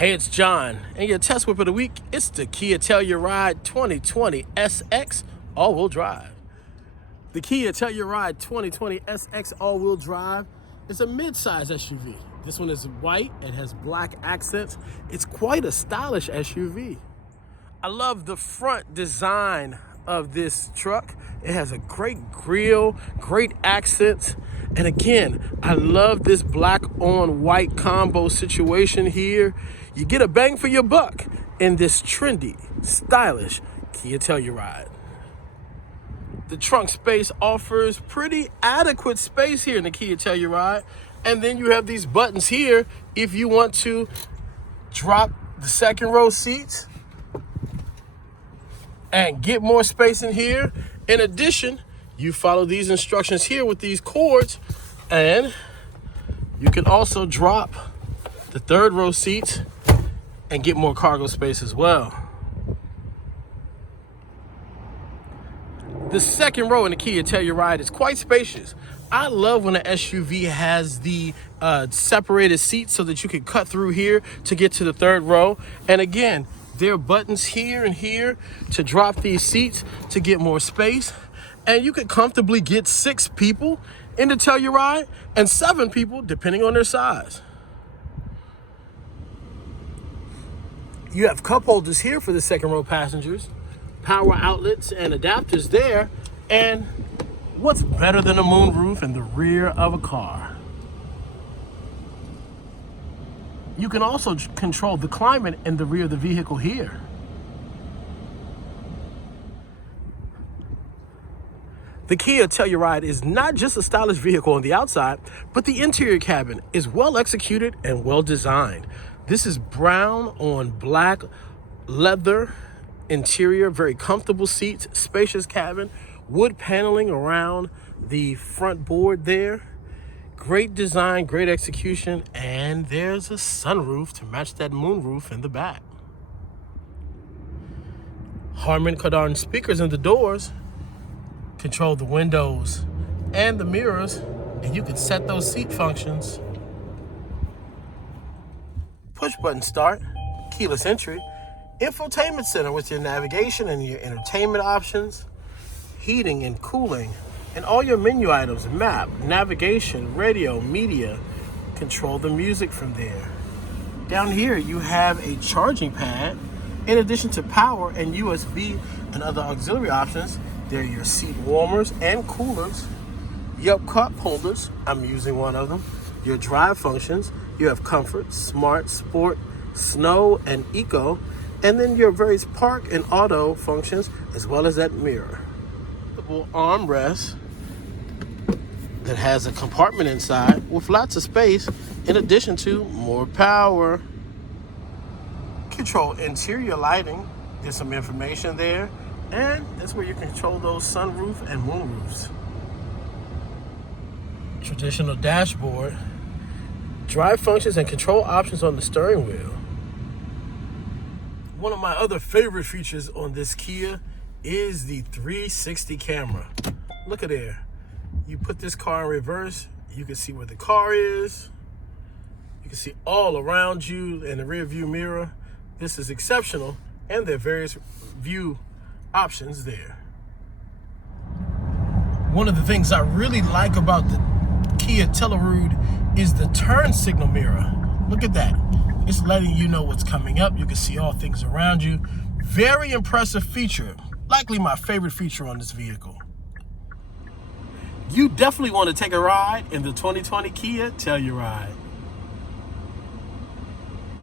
Hey, it's John, and your test whip of the week, it's the Kia Telluride 2020 SX all-wheel drive. The Kia Telluride 2020 SX all-wheel drive is a mid-size SUV. This one is white and has black accents. It's quite a stylish SUV. I love the front design of this truck. It has a great grille, great accents. And again, I love this black on white combo situation here. You get a bang for your buck in this trendy, stylish Kia Telluride. The trunk space offers pretty adequate space here in the Kia Telluride. And then you have these buttons here if you want to drop the second row seats and get more space in here. In addition, you follow these instructions here with these cords, and you can also drop the third row seats and get more cargo space as well. The second row in the Kia Telluride is quite spacious. I love when an SUV has the separated seats so that you can cut through here to get to the third row. And again, there are buttons here and here to drop these seats to get more space. And you could comfortably get 6 people in the Telluride and 7 people depending on their size. You have cup holders here for the second row passengers, power outlets and adapters there. And what's better than a moonroof in the rear of a car? You can also control the climate in the rear of the vehicle here. The Kia Telluride is not just a stylish vehicle on the outside, but the interior cabin is well executed and well designed. This is brown on black leather interior, very comfortable seats, spacious cabin, wood paneling around the front board there. Great design, great execution, and there's a sunroof to match that moonroof in the back. Harman Kardon speakers in the doors control the windows and the mirrors, and you can set those seat functions. Push button start, keyless entry, Infotainment Center with your navigation and your entertainment options, heating and cooling, and all your menu items, map, navigation, radio, media. Control the music from there. Down here you have a charging pad. In addition to power and USB and other auxiliary options, there are your seat warmers and coolers, your cup holders, I'm using one of them, your drive functions, you have comfort, smart, sport, snow, and eco, and then your various park and auto functions, as well as that mirror. Armrest that has a compartment inside with lots of space, in addition to more power. Control interior lighting, there's some information there, and that's where you control those sunroof and moonroofs. Traditional dashboard, drive functions and control options on the steering wheel. One of my other favorite features on this Kia is the 360 camera. Look at there. You put this car in reverse, you can see where the car is. You can see all around you in the rear view mirror. This is exceptional, and there are various view options there. One of the things I really like about the Kia Telluride is the turn signal mirror. Look at that. It's letting you know what's coming up. You can see all things around you. Very impressive feature. Likely my favorite feature on this vehicle. You definitely want to take a ride in the 2020 Kia Telluride.